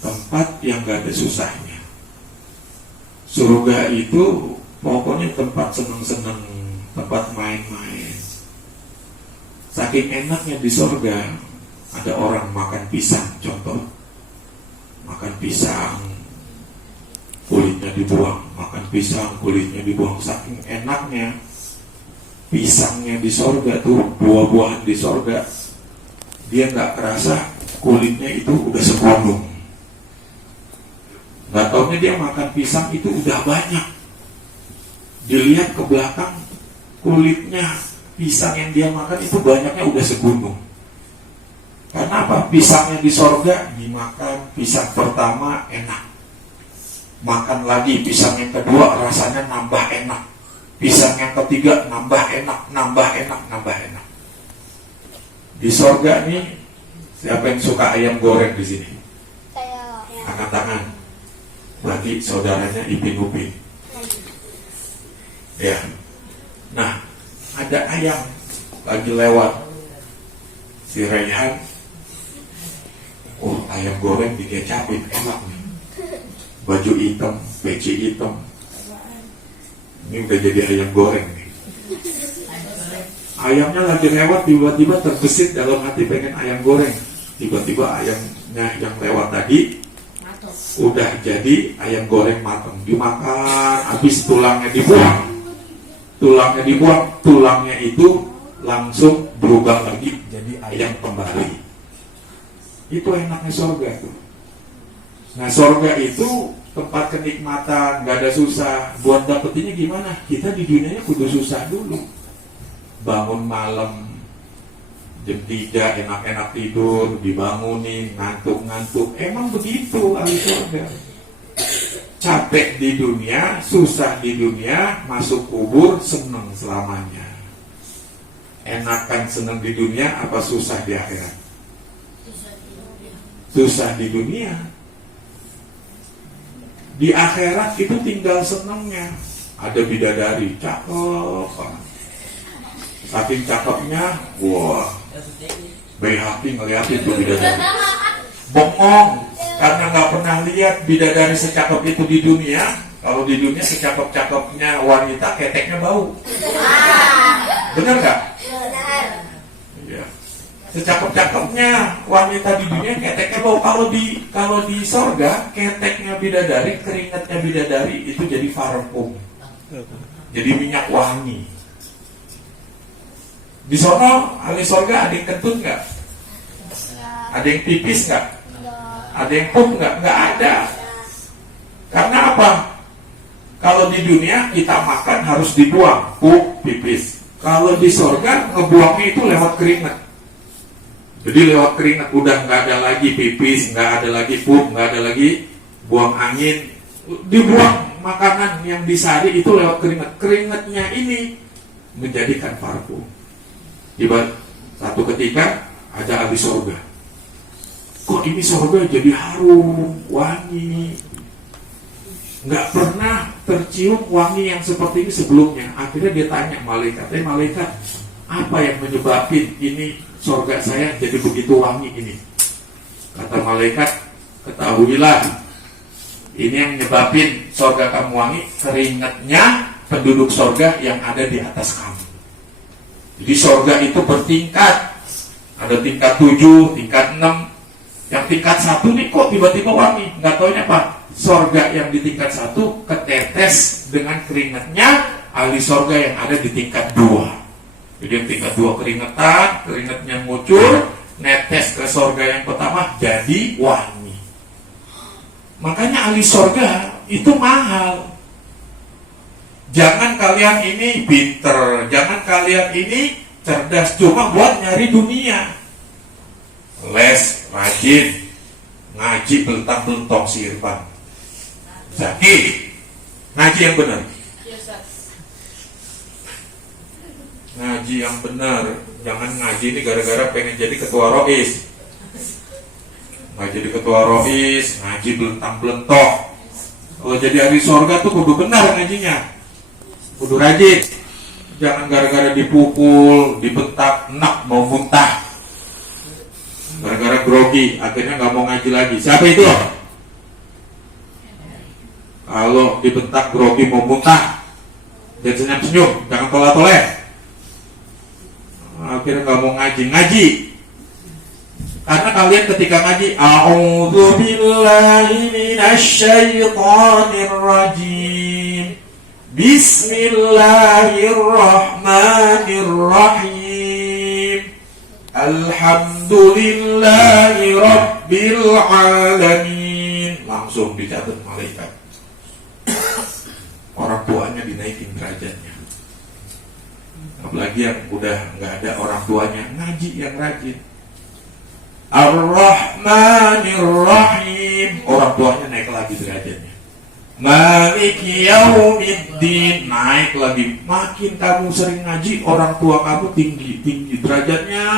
tempat yang gak ada susahnya. Surga itu pokoknya tempat seneng-seneng, tempat main-main. Saking enaknya di surga, ada orang makan pisang, contoh. Makan pisang, kulitnya dibuang. Makan pisang, kulitnya dibuang. Saking enaknya pisangnya di surga tuh, buah-buahan di surga, dia gak kerasa kulitnya itu udah segunung. Gak taunya dia makan pisang itu udah banyak. Dilihat ke belakang, kulitnya pisang yang dia makan itu banyaknya udah segunung. Karena apa? Pisangnya di sorga dimakan, pisang pertama enak, makan lagi pisang yang kedua rasanya nambah enak, pisang yang ketiga nambah enak, nambah enak, nambah enak. Di sorga nih, siapa yang suka ayam goreng di sini? Saya. Angkat tangan. Berarti saudaranya Ipin Upin. Ya. Nah, ada ayam lagi lewat. Si Raihan, oh ayam goreng dikecapin, enak nih. Baju hitam, peci hitam. Ini udah jadi ayam goreng nih. Ayamnya lagi lewat, tiba-tiba terbesit dalam hati pengen ayam goreng. Tiba-tiba ayamnya yang lewat tadi udah jadi ayam goreng matang. Dimakan, habis tulangnya dibuang. Tulangnya itu langsung berubah lagi jadi ayam kembali. Itu enaknya surga tuh. Nah, surga itu tempat kenikmatan, gak ada susah. Buat dapetinnya gimana? Kita di dunianya kudu susah dulu. Bangun malam jam 3 enak-enak tidur, dibangunin ngantuk-ngantuk. Emang begitu ahli surga. Capek di dunia, susah di dunia, masuk kubur seneng selamanya. Enakan seneng di dunia apa susah di akhirat? Susah di dunia. Di akhirat itu tinggal senengnya. Ada bidadari, cakep banget. Saking cakepnya, wah, Baihaqi ngeliatin tuh bidadari. Bengong, karena nggak pernah lihat bidadari secakep itu di dunia. Kalau di dunia secakep-cakepnya wanita, keteknya bau. Bener nggak? Iya. Secakep-cakepnya wanita di dunia, keteknya bau. Kalau di sorga, keteknya bidadari, keringatnya bidadari itu jadi parfum, jadi minyak wangi. Di sono ahli sorga ada yang kentut nggak? Ada yang pipis nggak? Ada yang pup nggak? Nggak ada. Karena apa? Kalau di dunia kita makan harus dibuang, pup, pipis. Kalau di sorga ngebuangnya itu lewat keringat. Jadi lewat keringat udah nggak ada lagi pipis, nggak ada lagi pup, nggak ada lagi buang angin. Dibuang makanan yang disari itu lewat keringat. Keringatnya ini menjadikan parfum. Tiba satu ketika ada ahli sorga. Kok ini sorga jadi harum, wangi? Nggak pernah tercium wangi yang seperti ini sebelumnya. Akhirnya dia tanya malaikat, malaikat, apa yang menyebabkan ini sorga saya jadi begitu wangi ini? Kata malaikat, ketahuilah, ini yang menyebabkan sorga kamu wangi, keringatnya penduduk sorga yang ada di atas kamu. Jadi sorga itu bertingkat. Ada tingkat 7, tingkat 6. Yang tingkat 1 nih kok tiba-tiba wangi. Nggak taunya apa? Sorga yang di tingkat 1 ketetes dengan keringatnya ahli sorga yang ada di tingkat 2. Jadi yang tingkat 2 keringatnya ngucur, netes ke sorga yang pertama jadi wangi. Makanya ahli sorga itu mahal. Jangan kalian ini pinter, jangan kalian ini cerdas cuma buat nyari dunia. Les, rajin, ngaji belentang-belentong si Irfan. Zaki, ngaji yang benar. Ngaji yang benar. Jangan ngaji ini gara-gara pengen jadi ketua rois. Ngaji jadi ketua rois, ngaji belentang-belentok. Kalau jadi ahli sorga tuh kudu benar ngajinya. Kudu rajin. Jangan gara-gara dipukul, dibentak, enak mau muntah. Gara-gara grogi, akhirnya gak mau ngaji lagi. Siapa itu? dibentak grogi mau muntah, jangan senyum-senyum, jangan toleh-toleh. Akhirnya nggak mau ngaji. Karena kalian ketika ngaji, a'udzubillahi minasyaitonir rajim, bismillahirrahmanirrahim, alhamdulillahi rabbil alamin, langsung dicatat malaikat. Orang tuanya dinaikin derajatnya. Apalagi yang udah nggak ada orang tuanya, ngaji yang rajin. Ar-Rahmanir-Rahim, orang tuanya naik lagi derajatnya. Maliki Yaumiddin, naik lagi. Makin kamu sering ngaji, orang tua kamu tinggi derajatnya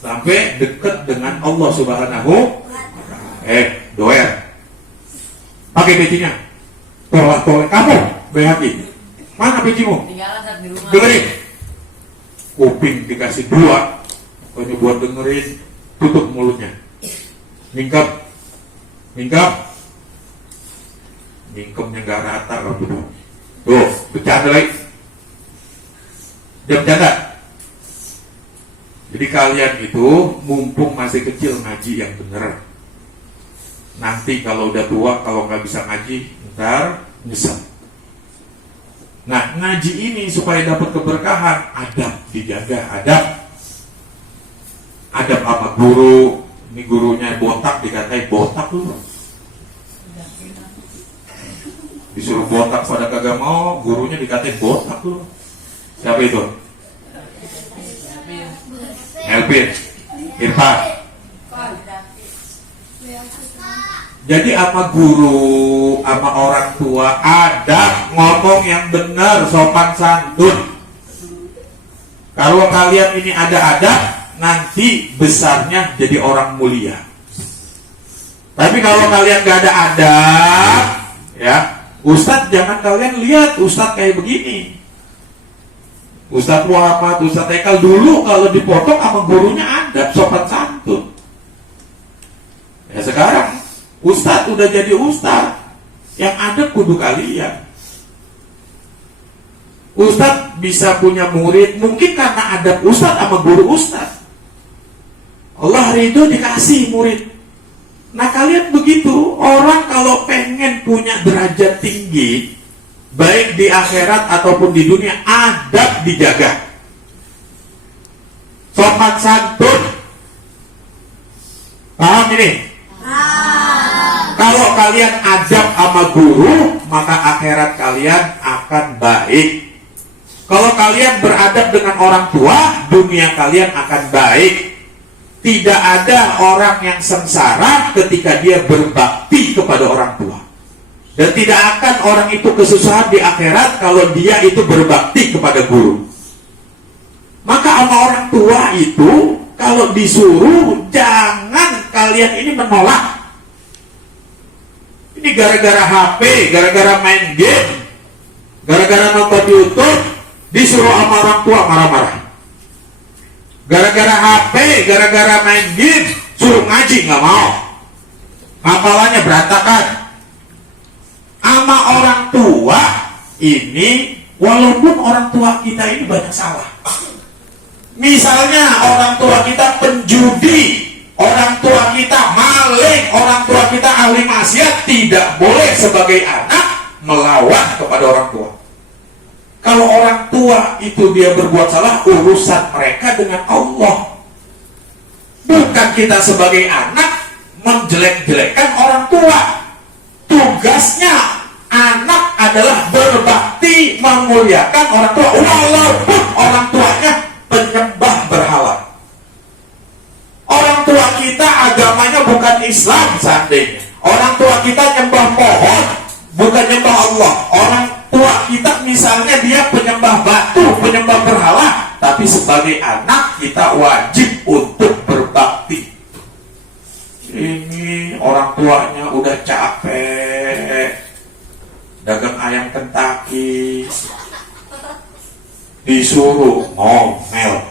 sampai dekat dengan Allah Subhanahu. Doer, pakai pecinya. Tolak kamu, BHI. Mana pecimu? Dengerin. Kuping dikasih 2, pokoknya buat dengerin. Tutup mulutnya. Mingkap. Mingkapnya gak rata kalau tuh, bercanda lagi. Dia bercanda. Jadi kalian itu mumpung masih kecil ngaji yang bener. Nanti kalau udah tua, kalau nggak bisa ngaji, ntar nyesel. Nah, ngaji ini supaya dapat keberkahan, adab dijaga, adab sama guru. Ini gurunya botak, dikatain botak lu. Disuruh botak pada kagak mau, gurunya dikatain botak lu. Siapa itu? Elvin, Irfan. Jadi sama guru, sama orang tua, adab ngomong yang benar, sopan santun. Kalau kalian ini ada adab, nanti besarnya jadi orang mulia. Tapi kalau kalian gak ada adab, ya, Ustadz jangan kalian lihat Ustadz kayak begini. Ustadz Muhammad, Ustadz Ekal dulu kalau dipotong sama gurunya adab, sopan santun. Ya sekarang Ustadz udah jadi Ustadz, yang adab kudu kalian. Ustadz bisa punya murid, mungkin karena adab Ustadz sama guru Ustadz. Allah ridho dikasih murid. Nah kalian begitu, orang kalau pengen punya derajat tinggi, baik di akhirat ataupun di dunia, adab dijaga. Sopan santun. Paham ini? Kalau kalian adab sama guru, maka akhirat kalian akan baik. Kalau kalian beradab dengan orang tua, dunia kalian akan baik. Tidak ada orang yang sengsara ketika dia berbakti kepada orang tua. Dan tidak akan orang itu kesusahan di akhirat kalau dia itu berbakti kepada guru. Maka sama orang tua itu, kalau disuruh, jangan kalian ini menolak. Ini gara-gara HP, gara-gara main game, gara-gara nonton YouTube, disuruh sama orang tua marah-marah. Gara-gara HP, gara-gara main game, suruh ngaji nggak mau. Hafalannya berantakan. Sama orang tua ini, walaupun orang tua kita ini banyak salah. Misalnya orang tua kita penjudi, orang tua kita maling, orang tua kita ahli maksiat, tidak boleh sebagai anak melawan kepada orang tua. Kalau orang tua itu dia berbuat salah, urusan mereka dengan Allah. Bukan kita sebagai anak menjelek-jelekkan orang tua. Tugasnya anak adalah berbakti, memuliakan orang tua, walaupun orang tuanya penyembah berhala. Orang tua kita agamanya bukan Islam seandainya. Orang tua kita nyembah pohon, bukan nyembah Allah. Orang tua kita misalnya dia penyembah batu, penyembah berhala, tapi sebagai anak kita wajib untuk berbakti. Ini orang tuanya udah capek dagang ayam Kentucky, disuruh ngomel.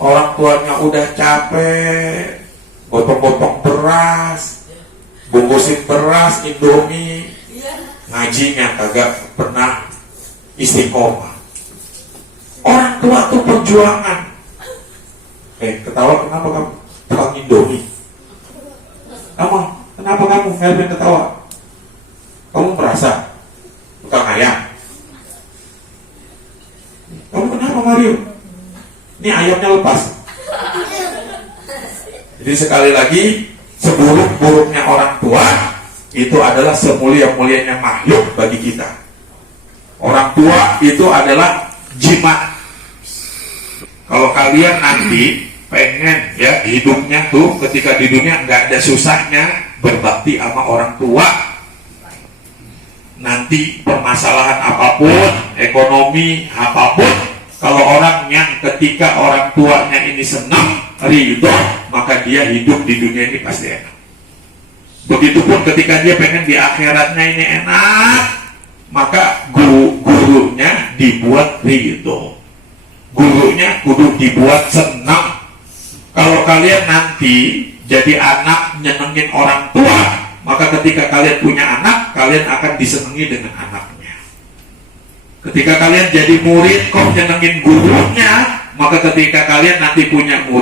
Orang tuanya udah capek gotong-gotong beras, bungkusin beras, Indomie, ngajinya kagak pernah istiqomah. Orang tua tuh perjuangan. Ketawa kenapa kamu? Tukang Indomie. Kenapa kamu Melvin ketawa? Kamu merasa tukang ayam? Kamu kenapa Mario? Ini ayamnya lepas. Jadi sekali lagi, seburuk-buruknya orang tua itu adalah semulia-mulianya makhluk bagi kita. Orang tua itu adalah jimat. Kalau kalian nanti pengen ya hidupnya tuh ketika di dunia nggak ada susahnya, berbakti sama orang tua. Nanti permasalahan apapun, ekonomi apapun, kalau orang yang ketika orang tuanya ini senang, ridho, maka dia hidup di dunia ini pasti enak. Begitupun ketika dia pengen di akhiratnya ini enak, maka gurunya dibuat ridho, gurunya kudu dibuat senang. Kalau kalian nanti jadi anak nyenengin orang tua, maka ketika kalian punya anak, kalian akan disenangi dengan anaknya. Ketika kalian jadi murid kok nyenengin gurunya, maka ketika kalian nanti punya murid